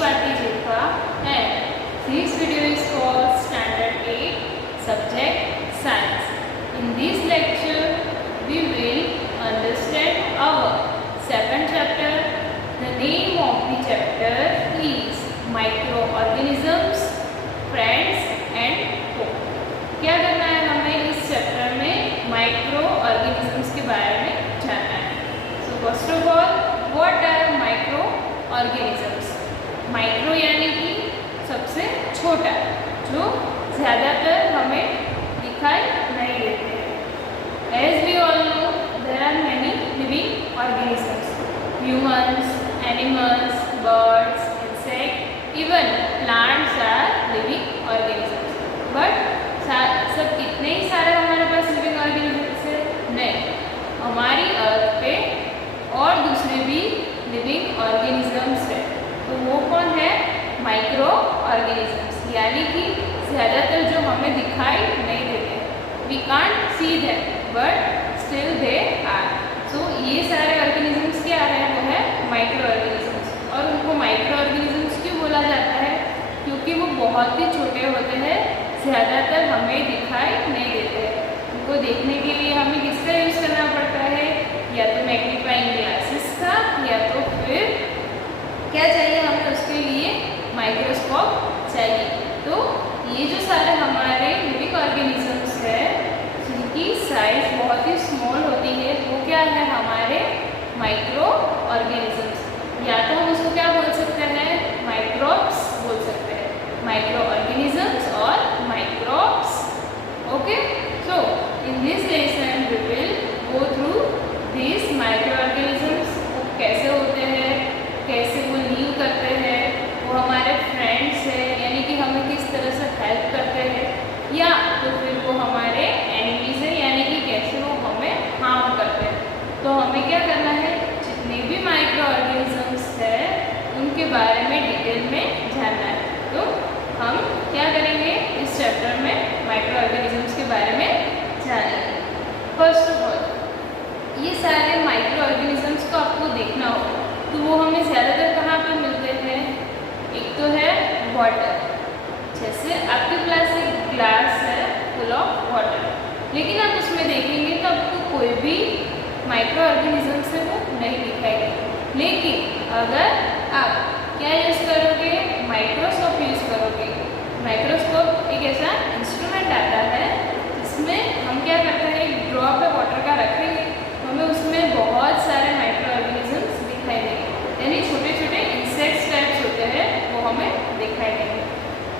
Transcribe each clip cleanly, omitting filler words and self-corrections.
Swati Jilpa and this video is called Standard 8 Subject Science. In this lecture, we will understand our 7th chapter. The name of the chapter is Microorganisms, Friends and Home. क्या करना है हमें इस chapter में micro organisms के बारे में जानना है. So first of all, what are micro organisms? Micro यानी कि सबसे छोटा, जो ज़्यादातर हमें दिखाई नहीं देते हैं. As we all know, there are many living organisms. Humans, animals, birds, insect, even plants are living organisms. But सब कितने ही सारे हमारे पास लिविंग ऑर्गेनिजम्स है? नहीं. हमारी अर्थ पे और दूसरे भी लिविंग ऑर्गेनिजम्स है. तो वो कौन है? माइक्रो ऑर्गेनिजम्स, यानी कि ज़्यादातर जो हमें दिखाई नहीं देते. We can't see that but still they are. So ये सारे ऑर्गेनिजम्स क्या है? वो है माइक्रो ऑर्गेनिजम्स. और उनको माइक्रो ऑर्गेनिजम्स क्यों बोला जाता है? क्योंकि वो बहुत ही छोटे होते हैं, ज़्यादातर हमें दिखाई नहीं देते हैं. उनको देखने के लिए हमें किसका यूज़ करना पड़ता है? या तो मैग्नीफाइंग ग्लासेस का, या तो फिर क्या चाहिए हमें उसके लिए? माइक्रोस्कोप चाहिए. तो ये जो सारे हमारे लिविंग ऑर्गेनिजम्स है जिनकी साइज बहुत ही स्मॉल होती है, वो क्या है? हमारे माइक्रो ऑर्गेनिजम्स. या तो हम उसको क्या बोल सकते हैं? माइक्रोब्स बोल सकते हैं. माइक्रो ऑर्गेनिजम्स और microbes. Okay, so in this lesson we will go through this micro organisms. वो कैसे होते हैं, कैसे वो लीव करते हैं, वो हमारे फ्रेंड्स हैं, यानी कि हमें किस तरह से हेल्प करते हैं, या तो फिर वो हमारे एनिमीज हैं, यानी कि कैसे वो हमें हार्म करते हैं. तो हमें क्या करना है? जितने भी माइक्रो ऑर्गेनिजम्स है उनके बारे में डिटेल में जानना है. तो हम क्या करेंगे इस चैप्टर में? माइक्रो ऑर्गेनिजम्स के बारे में जानेंगे. फर्स्ट ऑफ ऑल, ये सारे माइक्रो ऑर्गेनिजम्स को आपको देखना होगा. तो वो हमें ज़्यादातर कहाँ पे मिलते हैं? एक तो है वाटर. जैसे आपके पास एक ग्लास है फुल ऑफ वाटर, लेकिन आप उसमें देखेंगे तो आपको कोई भी माइक्रो ऑर्गेनिज्म से वो नहीं दिखाई देगा. लेकिन अगर आप क्या यूज़ करोगे? माइक्रोस्कोप यूज़ करोगे. माइक्रोस्कोप एक ऐसा इंस्ट्रूमेंट आता है जिसमें हम क्या करते हैं? एक ड्रॉप है वाटर का रखेंगे, हमें उसमें बहुत सारे माइक्रो ऑर्गेनिजम्स दिखाई देंगे, यानी छोटे छोटे इंसेक्ट्स टाइप्स होते हैं, वो हमें दिखाई देंगे.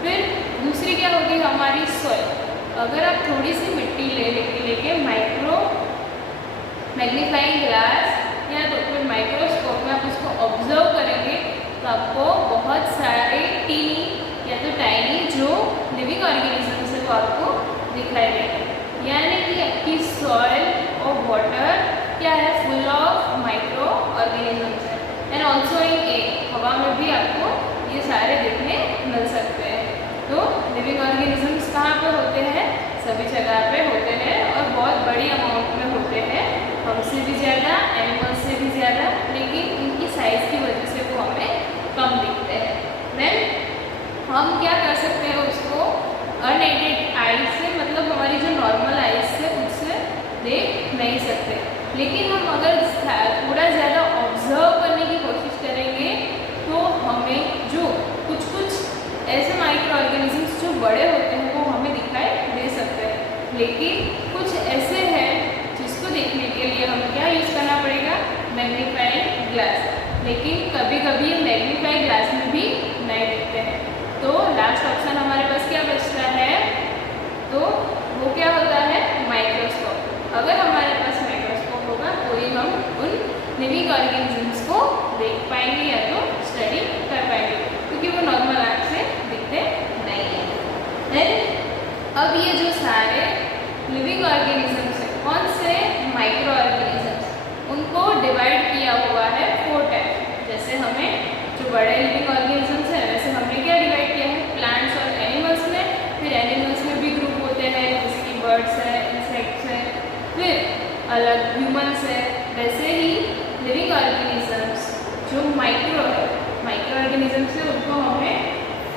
फिर दूसरी क्या होगी? हमारी सॉइल. अगर आप थोड़ी सी मिट्टी लेके माइक्रो मैग्नीफाइंग ग्लास या तो फिर माइक्रोस्कोप में आप उसको ऑब्जर्व करेंगे तो आपको बहुत सारे टीनी या तो टाइनी जो लिविंग ऑर्गेनिजम्स है वो आपको दिखाई देंगे. यानी कि आपकी सॉइल और वाटर क्या है? फुल ऑफ माइक्रो ऑर्गेनिजम्स है. एंड ऑल्सो इन एयर, हवा में भी आपको ये सारे देखने मिल सकते हैं. तो लिविंग ऑर्गेनिजम्स कहाँ पे होते हैं? सभी जगह पे होते हैं और बहुत बड़ी अमाउंट में होते हैं, हमसे भी ज़्यादा, एनिमल्स से भी ज़्यादा, लेकिन उनकी साइज़ की वजह से वो हमें कम दिखते हैं. देन हम क्या कर सकते हैं? उसको अनएडेड आई से, मतलब हमारी जो नॉर्मल आइज से उससे देख नहीं सकते. लेकिन हम अगर थोड़ा ज़्यादा ऑब्जर्व करने की कोशिश करेंगे तो हमें जो कुछ ऐसे माइक्रो ऑर्गेनिजम्स जो बड़े होते हैं वो हमें दिखाई दे सकते हैं. लेकिन कुछ ऐसे हैं जिसको देखने के लिए हमें क्या यूज़ करना पड़ेगा? Magnifying glass. लेकिन कभी कभी मैग्नीफाइंग ग्लास में भी नहीं दिखते हैं. तो लास्ट ऑप्शन हमारे पास क्या बचता है? तो वो क्या होता है? माइक्रोस्कोप. अगर हमारे पास माइक्रोस्कोप होगा तो ही हम उन लिविंग ऑर्गेनिजम्स को देख पाएंगे या तो स्टडी कर पाएंगे, क्योंकि वो नॉर्मल आँख से दिखते नहीं हैं. देन अब ये जो सारे लिविंग ऑर्गेनिजम्स हैं, कौन से? Micro organisms. उनको डिवाइड किया हुआ है 4 टाइप. जैसे हमें जो बड़े लिविंग ऑर्गेनिजम्स हैं वैसे हमने क्या डिवाइड किया है? प्लांट्स और एनिमल्स में. फिर एनिमल्स में भी ग्रुप होते हैं, जैसे कि बर्ड्स है, इंसेक्ट्स है, फिर अलग ह्यूमन्स है. वैसे ही लिविंग ऑर्गेनिजम्स जो माइक्रो है, माइक्रो ऑर्गेनिजम्स है, उनको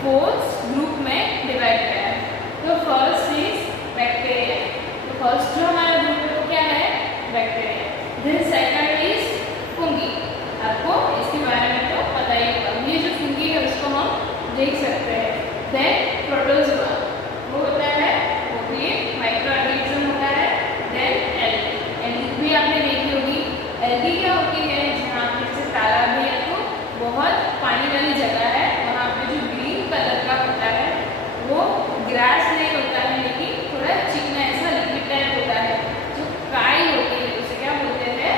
4 ग्रुप में डिवाइड किया है। तो फर्स्ट इज बैक्टीरिया। तो फर्स्ट जो हमारा ग्रुप है वो क्या है? Bacteria. Then second is fungi. आपको इसके बारे में तो पता ही होगा। ये जो फंगी है उसको हम देख सकते हैं। देन प्रोटोजोआ, वो होता है, वो भी माइक्रो ऑर्गेनिज्म होता है। देन एल्गी, एल्गी भी आपने देखी होगी। एल्गी क्या होती है? जहाँ पे जैसे तालाब है या तो बहुत पानी वाली जगह है, वहाँ पे जो ग्रीन कलर का होता है वो ग्रास नहीं होता है, लेकिन थोड़ा चिकना ऐसा लिक्विड टाइप होता है, जो काई होती है, उसे क्या बोलते हैं?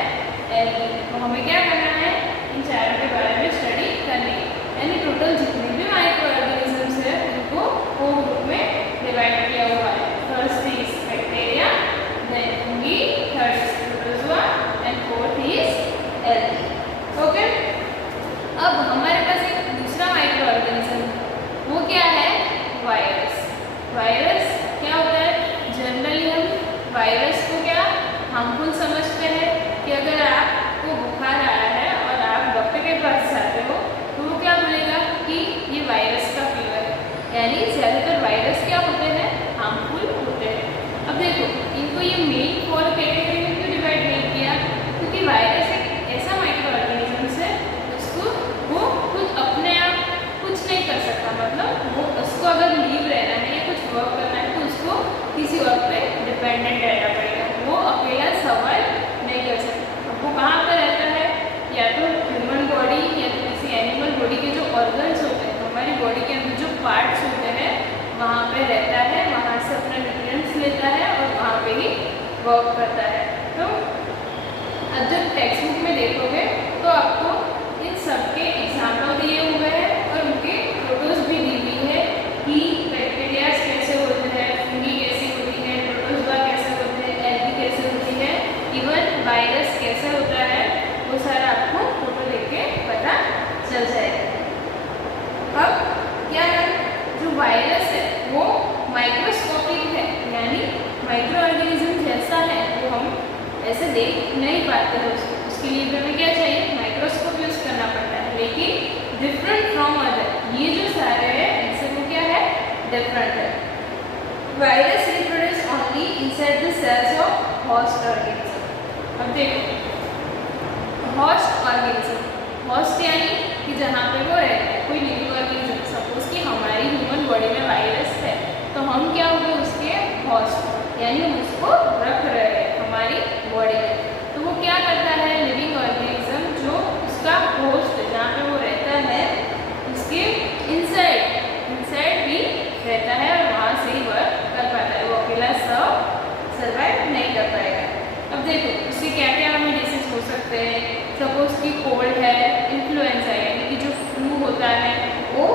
एल्गी। तो हमें क्या करना है? इन चारों के बारे में स्टडी करनी है। यानी टोटल जितने भी माइक्रो ऑर्गेनिजम्स है उनको 4 ग्रुप में डिवाइड किया हुआ है। First is bacteria, then fungi, third is protozoa and fourth is algae. Okay, अब हमारे पास एक दूसरा माइक्रो ऑर्गेनिज्म, वो क्या है? वायरस। वायरस क्या होता है? जनरली हम वायरस को क्या हार्मफुल समझते हैं कि अगर आपको बुखार आया है और आप डॉक्टर के पास जाते हो तो वो क्या बोलेगा कि ये वायरस का फीवर है। यानी ज़्यादातर वायरस क्या होते हैं? हार्मफुल होते हैं। अब देखो, इनको ये मेन 4 कैटेगरी में क्यों डिवाइड नहीं किया? क्योंकि वायरस एक ऐसा माइक्रो ऑर्गेनिज्म है उसको वो खुद अपने आप कुछ नहीं कर सकता। मतलब वो उसको अगर लीव रहना है या कुछ वर्क करना है तो उसको किसी और पे डिपेंडेंट रहना पड़ेगा। वो अकेला सर्वाइव नहीं कर सकता। अब वो कहाँ पर रहता है? या तो ह्यूमन बॉडी या तो किसी एनिमल बॉडी के जो ऑर्गन्स होते हैं, हमारी बॉडी के अंदर जो पार्ट्स होते हैं, वहाँ पे रहता है, वहाँ से अपना न्यूट्रिएंट्स लेता है और वहाँ पे ही वर्क करता है। तो अब जब टेक्स्ट बुक में देखोगे तो आपको इन सब के एग्जाम्पल दिए हुए हैं और उनके फोटोज भी दी हुई है कि बैक्टीरिया कैसे होते हैं, फंगी कैसी होती है, प्रोटोजोआ कैसे होते हैं, एल्गी कैसे होती है, इवन वायरस कैसे होता है, वो सारा आपको फोटो देख के पता चल जाएगा। अब क्या है? जो वायरस है वो माइक्रोस्कोपिक है, यानी माइक्रो ऑर्गेनिज्म जैसा है, वो हम ऐसे देख नहीं पाते हैं उसको। उसके लिए भी हमें क्या चाहिए? माइक्रोस्कोप यूज करना पड़ता है। लेकिन डिफरेंट फ्रॉम अदर, ये जो सारे हैं इनसे वो क्या है? डिफरेंट है। Virus reproduce only inside the cells of host organism. अब देखो, होस्ट ऑर्गेनिज्म, होस्ट यानी कि जहाँ पे वो रहता है, कोई लिविंग ऑर्गेनिज्म। सपोज कि हमारी ह्यूमन बॉडी में वायरस है तो हम क्या होंगे? उसके होस्ट, यानी हम उसको रख रहे हैं हमारी बॉडी में। तो वो क्या करता है? लिविंग ऑर्गेनिज्म जो उसका होस्ट जहाँ पे वो रहता है उसके इनसाइड भी रहता है और वहाँ से ही वर्क कर पाता है। वो अकेला सर्वाइव नहीं कर पाएगा। अब देखो उसके क्या क्या हमें डिसीज हो सकते हैं। सपोज कि कोल्ड है, इन्फ्लुएंजा यानी कि जो फ्लू होता है वो,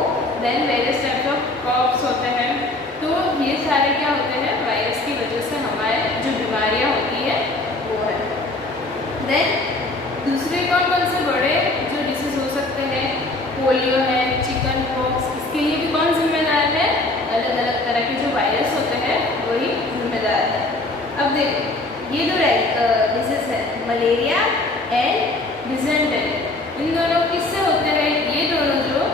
then various types of coughs होते हैं। तो ये सारे क्या होते हैं? वायरस की वजह से हमारे जो बीमारियाँ होती है वो है। देन दूसरे कौन कौन से बड़े जो डिसीज हो सकते हैं? पोलियो है, चिकन पॉक्स। इसके लिए भी कौन जिम्मेदार है? अलग अलग तरह के जो वायरस होते हैं वही जिम्मेदार है। अब देखो ये जो डिसीज है मलेरिया एंड डिसेंट्री, इन दोनों किससे होते हैं? ये दोनों जो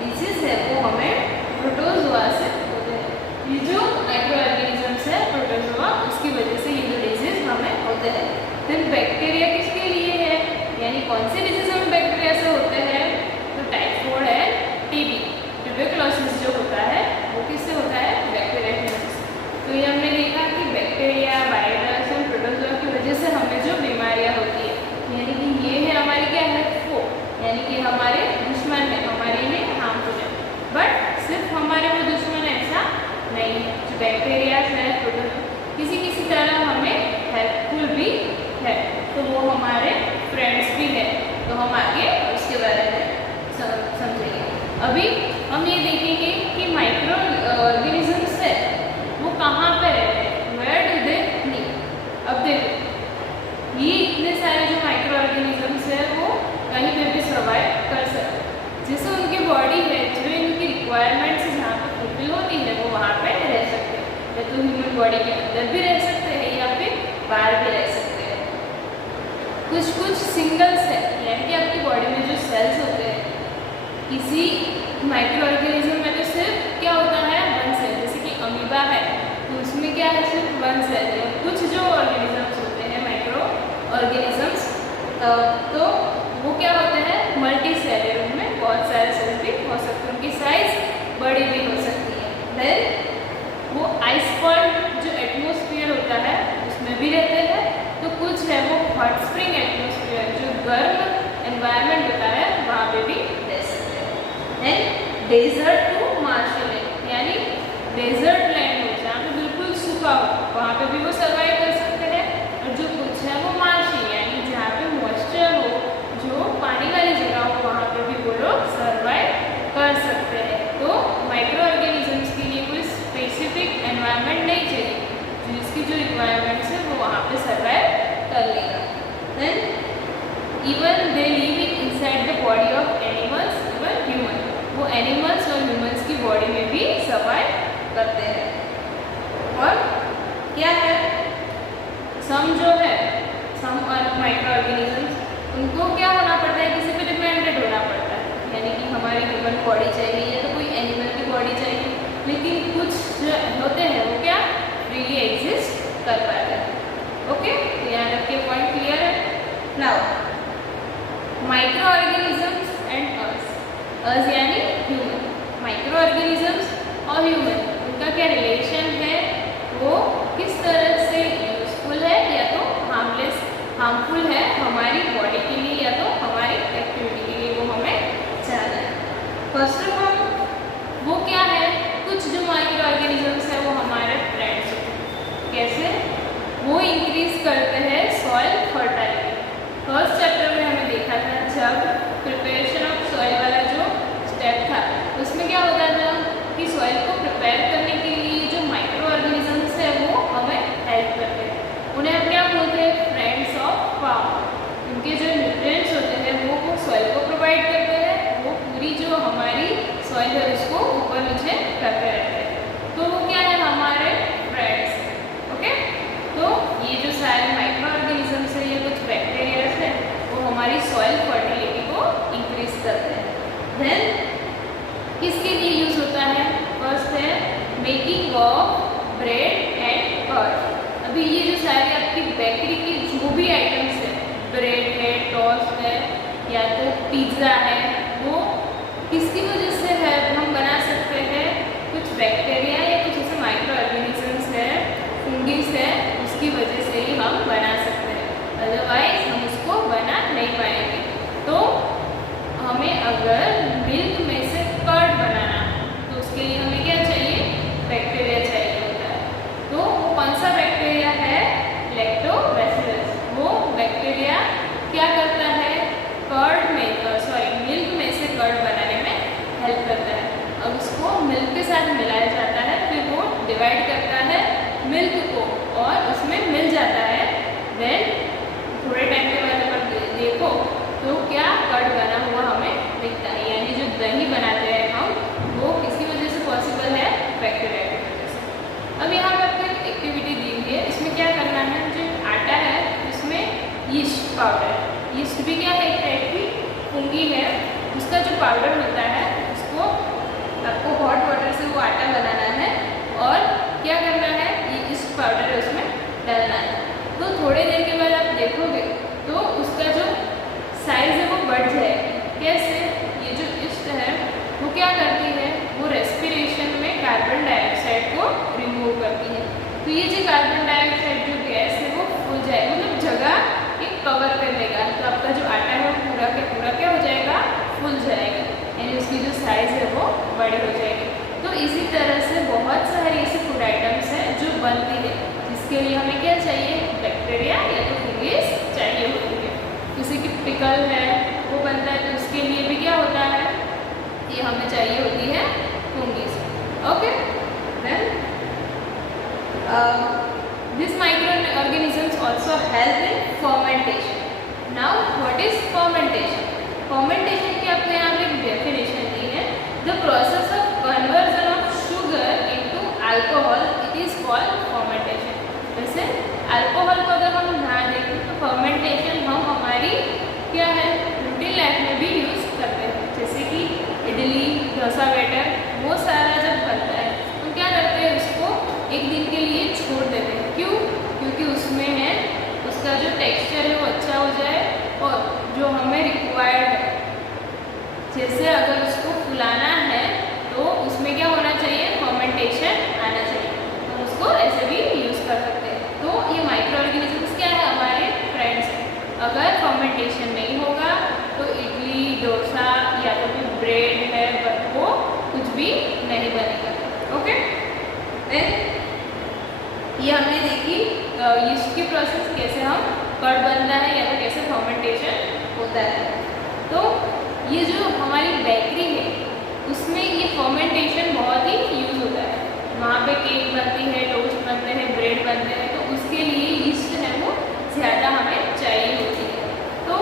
डिसीज है वो हमें प्रोटोजोआ से होते हैं। ये जो माइक्रो ऑर्गेनिजम्स है प्रोटोजोआ, उसकी वजह से ये जो डिसीज हमें होते हैं। फिर बैक्टीरिया किसके लिए है? यानी कौन से डिसीज हमें बैक्टीरिया से होते हैं? तो टाइफॉइड है, टीबी, ट्यूबरकुलोसिस जो होता है वो किससे होता है? बैक्टीरिया की वजह से। तो ये हमने देखा कि बैक्टीरिया, वायरस और प्रोटोजोआ की वजह से हमें जो बीमारियाँ होती है, यानी कि ये है हमारी क्या है? फो, यानी कि हमारे दुश्मन है, हमारे लिए हार्मफुल है। बट सिर्फ हमारे वो दुश्मन ऐसा नहीं है। जो बैक्टीरिया है, प्रोटोजोआ किसी किसी तरह हमें हेल्पफुल भी है, तो वो हमारे फ्रेंड्स भी है। तो हम आगे उसके बारे में समझेंगे। अभी हम ये देखेंगे कि माइक्रो ऑर्गेनिजम्स है वो कहाँ पर रहते हैं? Where do they live. अब देखो ये इतने सारे जो माइक्रो ऑर्गेनिजम्स है वो कहीं पे भी सर्वाइव कर सकते हैं। जैसे उनकी बॉडी है, जो इनकी रिक्वायरमेंट्स जहाँ पर फुलफिल होती है वो वहाँ पे रह सकते हैं। या तो ह्यूमन बॉडी के अंदर भी रह सकते हैं या फिर बाहर भी रह सकते हैं। कुछ सिंगल्स है, यानी कि आपकी बॉडी में जो सेल्स होते हैं, किसी माइक्रो ऑर्गेनिज्म में तो सिर्फ क्या होता है, वन सेल। जैसे कि अमीबा है तो उसमें क्या है, सिर्फ वन सेल है। कुछ जो ऑर्गेनिजम्स होते हैं, माइक्रो ऑर्गेनिजम्स, तो वो क्या होते हैं, मल्टी सेलर, उनमें बहुत सारे सेल्स भी हो सकते हैं, उनकी साइज बड़ी भी हो सकती है। देन वो आइस फॉल जो एटमोसफियर होता है उसमें भी रहते हैं। तो कुछ है वो हॉट स्प्रिंग एटमोसफियर, जो गर्म एनवायरनमेंट होता है वहाँ पे भी रह सकते हैं। देन डेजर्ट टू मार्शलैंड, यानी डेजर्ट लैंड हो जहाँ पे बिल्कुल सूखा हो, वहाँ पे भी वो सर्वाइव कर सकते हैं। और जो कुछ है वो मार्शी, यानी जहाँ पे मॉइस्चर हो, जो पानी वाली जगह हो, वहाँ पे भी वो लोग सर्वाइव कर सकते हैं। तो माइक्रो ऑर्गेनिजम्स के लिए कोई स्पेसिफिक एनवायरनमेंट नहीं चाहिए, जिसकी जो रिक्वायरमेंट्स है वो वहाँ पे सर्वाइव कर लेगा। Then even they live in inside the body of animals, even human, वो एनिमल्स और ह्यूमंस की बॉडी में भी सर्वाइव करते हैं। और क्या है, सम जो है, सम माइक्रो ऑर्गेनिजम्स, उनको क्या होना पड़ता है, किसी पे डिपेंडेंट होना पड़ता है, यानी कि हमारी ह्यूमन बॉडी चाहिए या तो कोई एनिमल की बॉडी चाहिए। लेकिन कुछ जो होते हैं वो क्या फ्रीली एग्जिस्ट कर पाते हैं। ओके, यहाँ तक के पॉइंट क्लियर है। नाउ माइक्रो ऑर्गेनिजम्स एंड अस यानी ह्यूमन। माइक्रो ऑर्गेनिजम्स और ह्यूमन, उनका क्या रिलेशन है, वो किस तरह से यूजफुल है या तो हार्मफुल है हमारी बॉडी के लिए या तो हमारी एक्टिविटी के लिए, वो हमें जानना है। फर्स्ट ऑफ ऑल वो क्या है, कुछ जो माइक्रो ऑर्गेनिजम्स है वो हमारे फ्रेंड्स होते हैं। कैसे, वो इंक्रीज करते हैं सॉइल फर्टाइलिटी। फर्स्ट चैप्टर में हमें देखा था, जब प्रिपरेशन ऑफ सॉइल वाला जो स्टेप था उसमें क्या होता था कि सॉइल को प्रिपेयर करने के लिए जो माइक्रो ऑर्गेनिजम्स है वो हमें हेल्प करते हैं। उन्हें हम क्या बोलते हैं, फ्रेंड्स ऑफ फार्म। उनके जो न्यूट्रिएंट्स होते हैं वो सॉइल को प्रोवाइड करते हैं, वो पूरी जो हमारी सॉइल है उसको ऊपर नीचे करते रहते हैं। तो वो क्या है, हमारे फ्रेंड्स। ओके, तो ये जो सारे माइक्रो ऑर्गेनिजम्स है, ये कुछ बैक्टीरियाज है, वो हमारी सॉइल फर्टिलिटी को इंक्रीज करते हैं। देन किसके लिए यूज होता है, फर्स्ट है making of bread and curd. अभी ये जो सारे आपकी बेकरी की जो भी आइटम्स है, ब्रेड है, टोस्ट है या तो पिज्ज़ा है, वो किसकी वजह से है हम बना सकते हैं, कुछ बैक्टीरिया या कुछ ऐसे माइक्रो ऑर्गेनिजम्स है, फंगस है, उसकी वजह से ही हम बना सकते हैं, अदरवाइज हम उसको बना नहीं पाएंगे। तो हमें अगर मिल्क में से कर्ड बनाना तो उसके लिए हमें क्या चाहिए, बैक्टीरिया चाहिए होता है। तो वो कौन सा बैक्टीरिया है, लैक्टोबैसिलस। वो बैक्टीरिया क्या करता है, कर्ड में मिल्क में से कर्ड बनाने में हेल्प करता है। अब उसको मिल्क के साथ मिलाया जाता है, फिर वो डिवाइड करता है मिल्क को और उसमें मिल जाता है। देन थोड़े टाइम के बाद अगर देखो तो क्या कर्ड बना हुआ हमें दिखता है, यानी जो दही बनाते हैं हम, वो किसकी वजह से पॉसिबल है, बैक्टीरिया की वजह से। अब यहाँ पर आपको एक एक्टिविटी दी हुई है, इसमें क्या करना है, जो आटा है उसमें यीस्ट पाउडर, यीस्ट भी क्या है, एक टाइप की फंगी है, उसका जो पाउडर होता है उसको आपको हॉट वाटर से वो आटा बनाना है और क्या करना है, ये यीस्ट पाउडर है उसमें डालना है। तो थोड़ी देर के बाद आप देखोगे तो उसका जो साइज है वो बढ़ जाएगी। कैसे, ये जो यीस्ट है वो क्या करती है, वो रेस्पिरेशन में कार्बन डाइऑक्साइड को रिमूव करती है। तो ये जो कार्बन डाइऑक्साइड जो गैस है वो फुल जाएगी, मतलब जगह एक कवर कर लेगा। तो आपका जो आटा है वो पूरा के पूरा क्या हो जाएगा, फुल जाएगा, यानी उसकी जो साइज है वो बड़ी हो जाएगी। तो इसी तरह से बहुत सारी ऐसी फूड आइटम्स हैं जो बनती है, जिसके लिए हमें क्या चाहिए, बैक्टीरिया या तो फंगस चाहिए होती है। जैसे कि पिकल है वो बनता है, तो उसके लिए भी क्या होता है, ये हमें चाहिए होती है fungus. Okay, then this micro organisms also help in fermentation. Now what is fermentation? Fermentation की आपको यहाँ पे एक डेफिनेशन दी है, the process of conversion of sugar into alcohol, it is called fermentation. वैसे अल्कोहल को अगर हम ध्यान देखें तो फर्मेंटेशन हम हमारी क्या है, रूटीन लाइफ में भी यूज़ करते हैं। जैसे कि इडली, डोसा बैटर, वो सारा जब इसका जो टेक्सचर है वो अच्छा हो जाए और जो हमें रिक्वायर्ड है, जैसे अगर उसको फुलाना है तो उसमें क्या होना चाहिए, फर्मेंटेशन आना चाहिए, तो उसको ऐसे भी यूज़ कर सकते हैं। तो ये माइक्रो ऑर्गेनिजम्स क्या है, हमारे फ्रेंड्स हैं। अगर फर्मेंटेशन नहीं होगा तो इडली, डोसा या तो फिर ब्रेड है वो कुछ भी नहीं बनेगा। ओके, देन ये हमने देखी यीस्ट की प्रोसेस, कैसे हम कर्ड बनता है या तो कैसे फर्मेंटेशन होता है। तो ये जो हमारी बेकरी है उसमें ये फर्मेंटेशन बहुत ही यूज़ होता है। वहाँ पे केक बनती है, टोस्ट बनते हैं, ब्रेड बनते हैं, तो उसके लिए यीस्ट है वो ज़्यादा हमें चाहिए होती है। तो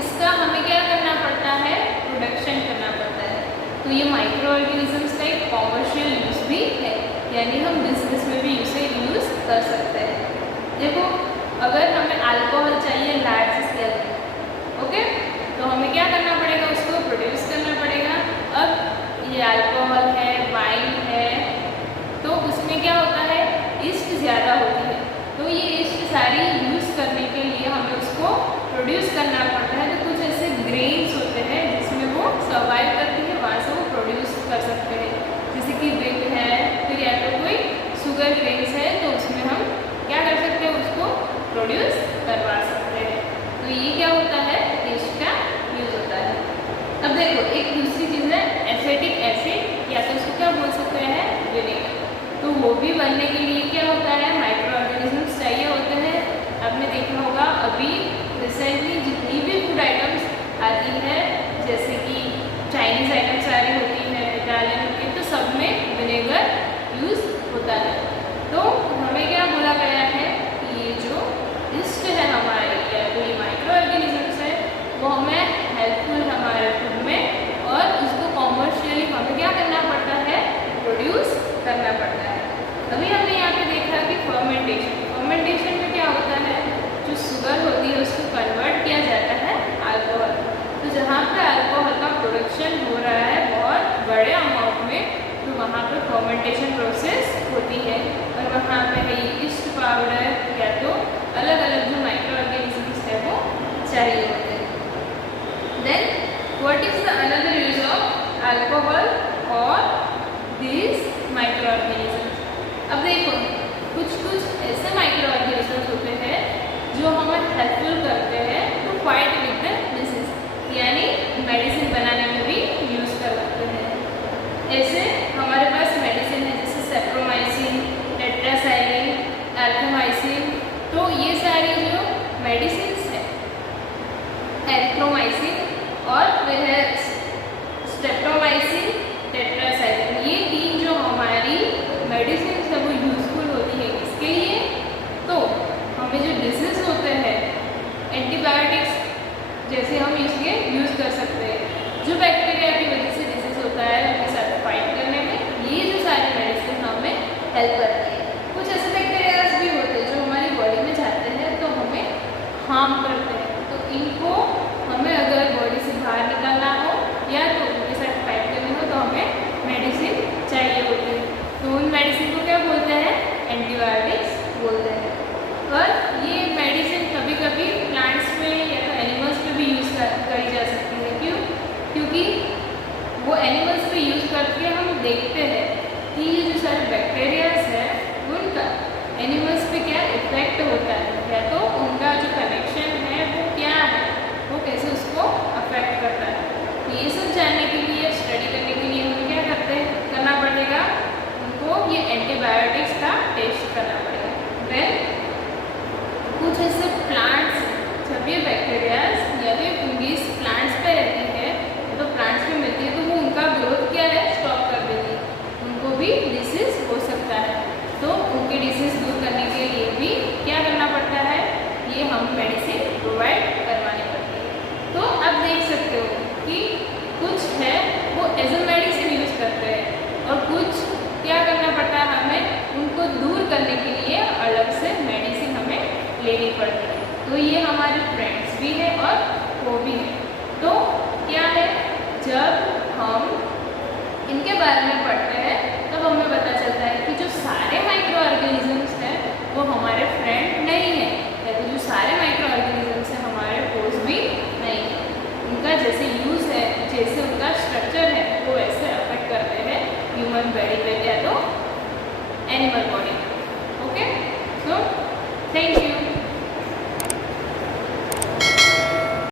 इसका हमें क्या करना पड़ता है, प्रोडक्शन करना पड़ता है। तो ये माइक्रो ऑर्गेनिजम्स का एक कॉमर्शियल यूज़ भी है, यानी हम बिजनेस में भी इसे यूज़ कर सकते हैं। देखो, अगर हमें अल्कोहल चाहिए लार्ज स्केल में, ओके, तो हमें क्या करना पड़ेगा, उसको प्रोड्यूस करना पड़ेगा। अब ये अल्कोहल है, वाइन है, तो उसमें क्या होता है, ईस्ट ज़्यादा होती है। तो ये ईस्ट सारी यूज़ करने के लिए हमें उसको प्रोड्यूस करना पड़ता है। तो कुछ ऐसे ग्रेन्स होते हैं जिसमें वो सर्वाइव करती है, वहाँ से वो प्रोड्यूस कर सकते हैं, जैसे कि विट है, फिर या तो कोई शुगर ग्रेन्स है, तो उसमें हम क्या कर सकते हैं, उसको प्रोड्यूस करवा सकते हैं। तो ये क्या होता है, ईस्ट का यूज़ होता है। अब देखो, एक दूसरी चीज़ है एसिटिक एसिड, या तो उसको क्या बोल सकते हैं, विनेगर। तो वो भी बनने के लिए क्या होता है, माइक्रो ऑर्गेनिजम्स चाहिए होते हैं। आपने देखा होगा अभी रिसेंटली जितनी भी फूड आइटम्स आती है, जैसे कि चाइनीज़ आइटम्स सारी होती है, इटालियन होती है, तो सब में विनेगर यूज़ होता है। तो हमें क्या बोला गया है कि ये जो ईस्ट है हमारी, या तो ये माइक्रो ऑर्गेनिजम्स है, वो हमें हेल्पफुल हमारे फूड में, और इसको कॉमर्शियली हमें क्या करना पड़ता है, प्रोड्यूस करना पड़ता है। अभी हमने यहाँ पे देखा कि फर्मेंटेशन में क्या होता है, जो शुगर होती है उसको कन्वर्ट किया जाता है अल्कोहल। तो जहाँ पे अल्कोहल का प्रोडक्शन हो रहा है बहुत बड़े अमाउंट में, तो वहाँ पे फर्मेंटेशन प्रोसेस होती है, और वहाँ पे है ईस्ट पाउडर या तो अलग अलग जो माइक्रो ऑर्गेनिजम्स है वो चाहिए होते हैं। Then what is the another use of alcohol और दिस माइक्रो ऑर्गेनिजम्स। अब देखो, कुछ ऐसे माइक्रो ऑर्गेनिजम्स होते हैं जो हमें हेल्पफुल करते हैं to fight with the disease, यानी मेडिसिन बनाने में भी यूज़ कर सकते हैं। ऐसे हमारे पास मेडिसिन है जैसे सेप्रोमाइसिन, टेट्रासाइक्लिन, एरिथ्रोमाइसिन। तो ये सारी जो मेडिसिन है, एरिथ्रोमाइसिन और फिर है स्ट्रेप्टोमाइसिन, टेट्रासाइक्लिन, ये तीन जो हमारी मेडिसिन है वो यूज़फुल होती है किसके लिए, तो हमें जो डिसीज होते हैं, एंटीबायोटिक्स जैसे हम इसके यूज़ कर सकते हैं। जो बैक्टीरिया की वजह से डिसीज होता है उनके साथ फाइट करने में ये जो सारी मेडिसिन हमें हेल्प करती है। कुछ ऐसे बैक्टीरियाज भी होते हैं जो हमारी बॉडी में जाते हैं तो हमें हार्म करते हैं, तो इनको हमें अगर बॉडी से बाहर निकालना हो या तो उनके साथ फाइट करनी हो तो हमें मेडिसिन चाहिए होती है। तो उन मेडिसिन को क्या बोलते हैं, एंटीबायोटिक्स बोलते हैं। और ये मेडिसिन कभी कभी प्लांट्स में या तो एनिमल्स पे भी यूज़ करी जा सकती है। क्यों? क्योंकि वो एनिमल्स पे यूज़ करके हम देखते हैं कि ये जो सारे बैक्टीरियाज है उनका एनिमल्स पे क्या इफेक्ट होता है, या तो उनका जो कनेक्शन है वो क्या है, वो कैसे उसको अफेक्ट करता है। तो ये सब जानने के लिए, स्टडी करने के लिए हमें क्या करना पड़ेगा, उनको ये एंटीबायोटिक्स का टेस्ट करना पड़ेगा। देन कुछ ऐसे प्लांट्स, जब ये बैक्टीरियाज या फिर फंगीज प्लांट्स पे रहती है तो प्लांट्स में मिलती है तो वो उनका ग्रोथ क्या है, स्टॉप कर देती है, उनको भी डिसीज हो सकता है। तो उनकी डिसीज दूर करने के लिए भी क्या करना पड़ता है, ये हम मेडिसिन प्रोवाइड करवानी पड़ती है। तो अब देख सकते हो कि कुछ है वो एज ए मेडिसिन यूज़ करते हैं और कुछ क्या करना पड़ता है, हमें उनको दूर करने के लिए अलग से मेडिसिन हमें लेनी पड़ती है। तो ये हमारे फ्रेंड्स भी हैं और वो भी हैं। तो क्या है, जब हम इनके बारे में पढ़ते हैं तब हमें पता चलता है कि जो सारे